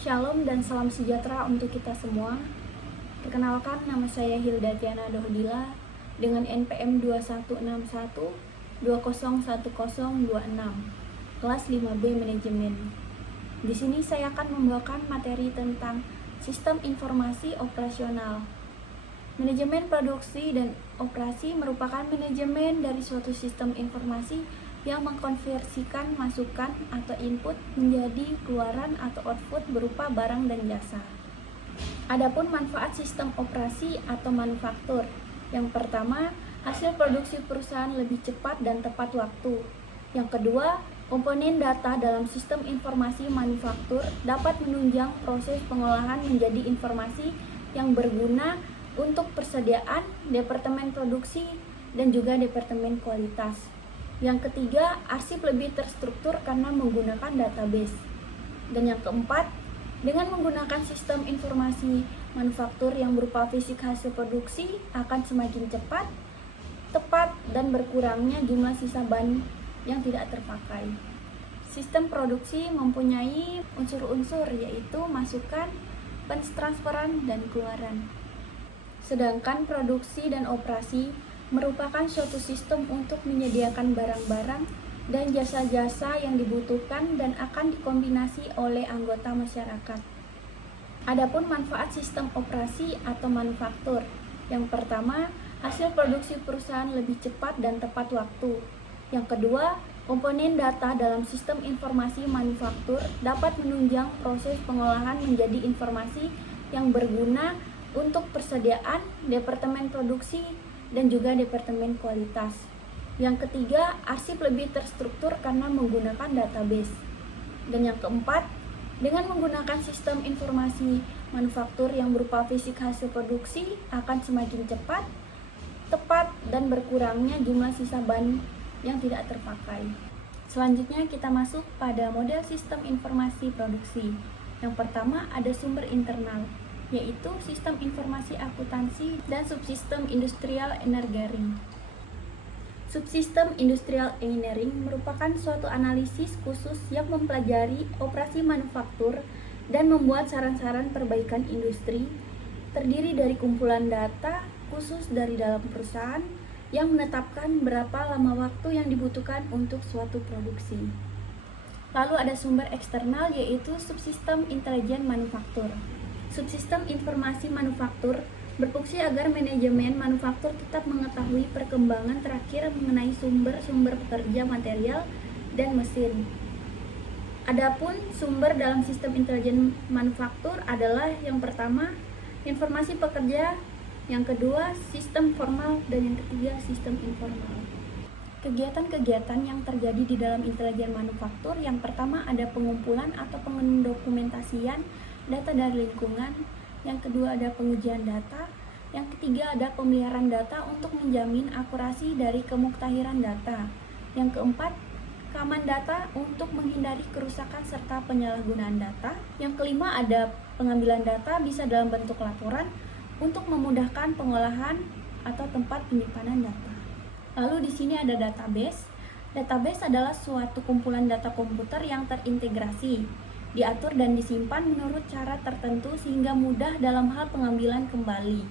Shalom dan salam sejahtera untuk kita semua. Perkenalkan, nama saya Hilda Tiana Dohdila dengan NPM 2161201026, kelas 5B Manajemen. Di sini saya akan membawakan materi tentang sistem informasi operasional. Manajemen produksi dan operasi merupakan manajemen dari suatu sistem informasi yang mengkonversikan masukan atau input menjadi keluaran atau output berupa barang dan jasa. Adapun manfaat sistem operasi atau manufaktur. Yang pertama, hasil produksi perusahaan lebih cepat dan tepat waktu. Yang kedua, komponen data dalam sistem informasi manufaktur dapat menunjang proses pengolahan menjadi informasi yang berguna untuk persediaan, departemen produksi, dan juga departemen kualitas. Yang ketiga, arsip lebih terstruktur karena menggunakan database. Dan yang keempat, dengan menggunakan sistem informasi manufaktur yang berupa fisik hasil produksi akan semakin cepat, tepat, dan berkurangnya jumlah sisa bahan yang tidak terpakai. Sistem produksi mempunyai unsur-unsur yaitu masukan, pentransferan, dan keluaran. Sedangkan produksi dan operasi merupakan suatu sistem untuk menyediakan barang-barang dan jasa-jasa yang dibutuhkan dan akan dikombinasi oleh anggota masyarakat. Adapun manfaat sistem operasi atau manufaktur. Yang pertama, hasil produksi perusahaan lebih cepat dan tepat waktu. Yang kedua, komponen data dalam sistem informasi manufaktur dapat menunjang proses pengolahan menjadi informasi yang berguna untuk persediaan, departemen produksi, dan juga departemen kualitas. Yang ketiga, arsip lebih terstruktur karena menggunakan database. Dan yang keempat, dengan menggunakan sistem informasi manufaktur yang berupa fisik hasil produksi akan semakin cepat, tepat, dan berkurangnya jumlah sisa bahan yang tidak terpakai. Selanjutnya kita masuk pada model sistem informasi produksi. Yang pertama ada sumber internal, yaitu sistem informasi akuntansi dan subsistem industrial engineering. Subsistem industrial engineering merupakan suatu analisis khusus yang mempelajari operasi manufaktur dan membuat saran-saran perbaikan industri, terdiri dari kumpulan data khusus dari dalam perusahaan yang menetapkan berapa lama waktu yang dibutuhkan untuk suatu produksi. Lalu ada sumber eksternal yaitu subsistem intelijen manufaktur. Subsistem informasi manufaktur berfungsi agar manajemen manufaktur tetap mengetahui perkembangan terakhir mengenai sumber-sumber pekerja material dan mesin. Adapun sumber dalam sistem intelijen manufaktur adalah yang pertama, informasi pekerja, yang kedua, sistem formal, dan yang ketiga, sistem informal. Kegiatan-kegiatan yang terjadi di dalam intelijen manufaktur, yang pertama ada pengumpulan atau pendokumentasian data dari lingkungan, yang kedua ada pengujian data, yang ketiga ada pemeliharaan data untuk menjamin akurasi dari kemuktahiran data, yang keempat keamanan data untuk menghindari kerusakan serta penyalahgunaan data, yang kelima ada pengambilan data bisa dalam bentuk laporan untuk memudahkan pengolahan atau tempat penyimpanan data. Lalu di sini ada database. Database adalah suatu kumpulan data komputer yang terintegrasi, diatur dan disimpan menurut cara tertentu sehingga mudah dalam hal pengambilan kembali.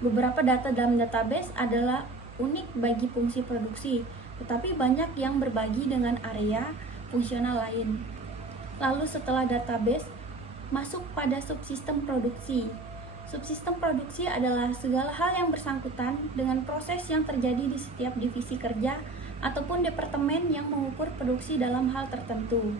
Beberapa data dalam database adalah unik bagi fungsi produksi, tetapi banyak yang berbagi dengan area fungsional lain. Lalu setelah database, masuk pada subsistem produksi. Subsistem produksi adalah segala hal yang bersangkutan dengan proses yang terjadi di setiap divisi kerja ataupun departemen yang mengukur produksi dalam hal tertentu.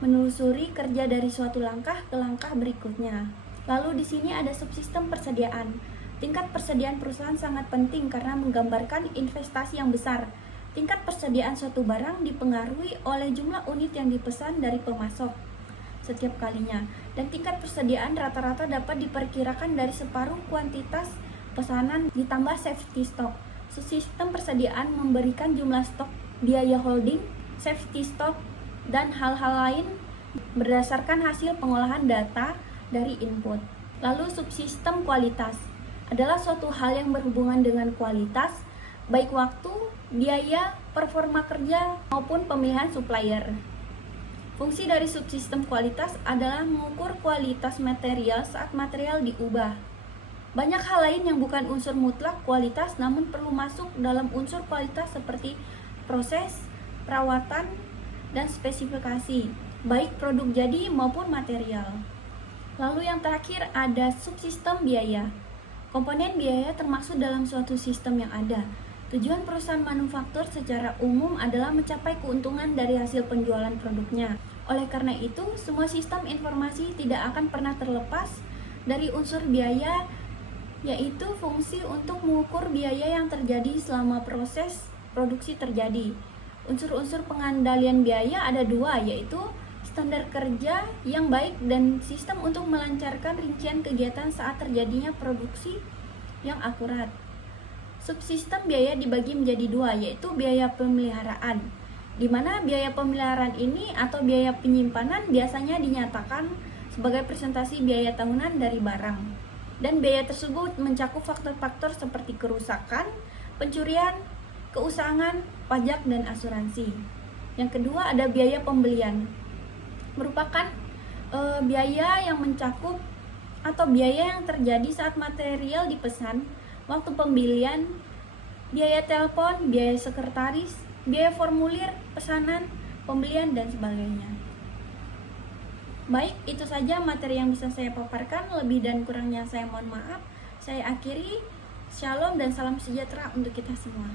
Menelusuri kerja dari suatu langkah ke langkah berikutnya. Lalu di sini ada subsistem persediaan. Tingkat persediaan perusahaan sangat penting karena menggambarkan investasi yang besar. Tingkat persediaan suatu barang dipengaruhi oleh jumlah unit yang dipesan dari pemasok setiap kalinya. Dan tingkat persediaan rata-rata dapat diperkirakan dari separuh kuantitas pesanan ditambah safety stock. Subsistem persediaan memberikan jumlah stok, biaya holding, safety stock, dan hal-hal lain berdasarkan hasil pengolahan data dari input. Lalu subsistem kualitas adalah suatu hal yang berhubungan dengan kualitas, baik waktu, biaya, performa kerja, maupun pemilihan supplier. Fungsi dari subsistem kualitas adalah mengukur kualitas material saat material diubah. Banyak hal lain yang bukan unsur mutlak kualitas namun perlu masuk dalam unsur kualitas seperti proses, perawatan, dan spesifikasi, baik produk jadi maupun material. Lalu yang terakhir ada subsistem biaya. Komponen biaya termasuk dalam suatu sistem yang ada. Tujuan perusahaan manufaktur secara umum adalah mencapai keuntungan dari hasil penjualan produknya. Oleh karena itu, semua sistem informasi tidak akan pernah terlepas dari unsur biaya, yaitu fungsi untuk mengukur biaya yang terjadi selama proses produksi terjadi. Unsur-unsur pengendalian biaya ada dua, yaitu standar kerja yang baik dan sistem untuk melancarkan rincian kegiatan saat terjadinya produksi yang akurat. Subsistem biaya dibagi menjadi dua, yaitu biaya pemeliharaan, di mana biaya pemeliharaan ini atau biaya penyimpanan biasanya dinyatakan sebagai presentasi biaya tahunan dari barang. Dan biaya tersebut mencakup faktor-faktor seperti kerusakan, pencurian, keusangan, pajak, dan asuransi. Yang kedua ada biaya pembelian, merupakan biaya yang mencakup atau biaya yang terjadi saat material dipesan, waktu pembelian, biaya telepon, biaya sekretaris, biaya formulir, pesanan, pembelian, dan sebagainya. Baik, itu saja materi yang bisa saya paparkan. Lebih dan kurangnya saya mohon maaf. Saya akhiri. Shalom dan salam sejahtera untuk kita semua.